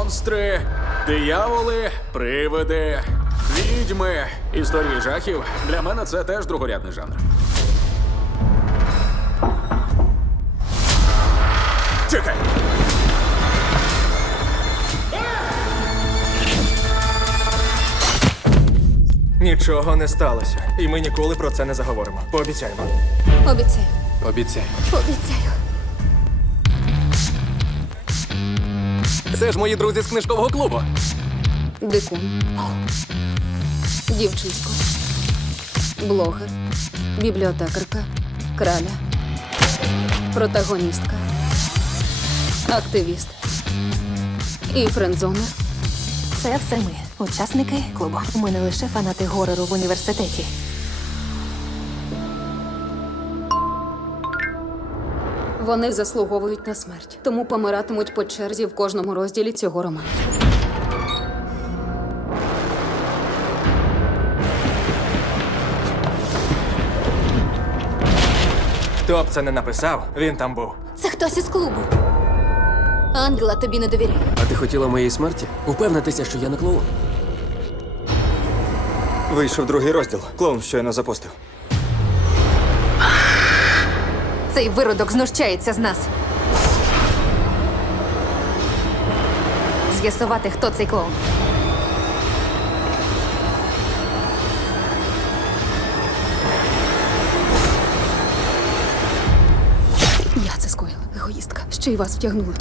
монстри, дияволи, привиди, відьми, історії жахів. Для мене це теж другорядний жанр. Чекай! Нічого не сталося, і ми ніколи про це не заговоримо. Пообіцяємо. Обіцяю, Обіцяй. обіцяю. Це ж мої друзі з книжкового клубу. Дикун. Дівчисько. Блогер. Бібліотекарка. Краля. Протагоністка. Активіст. І френдзонер. Це все ми, учасники клубу. Ми не лише фанати горору в університеті. Вони заслуговують на смерть, тому помиратимуть по черзі в кожному розділі цього роману. Хто б це не написав, він там був. Це хтось із клубу. Ангела тобі не довіряє. А ти хотіла моєї смерті? Упевнитися, що я не клоун. Вийшов другий розділ. Клоун щойно запостив. Цей виродок знущається з нас. З'ясувати, хто цей клоун. Я це скоїла, егоїстка. Ще й вас втягнула.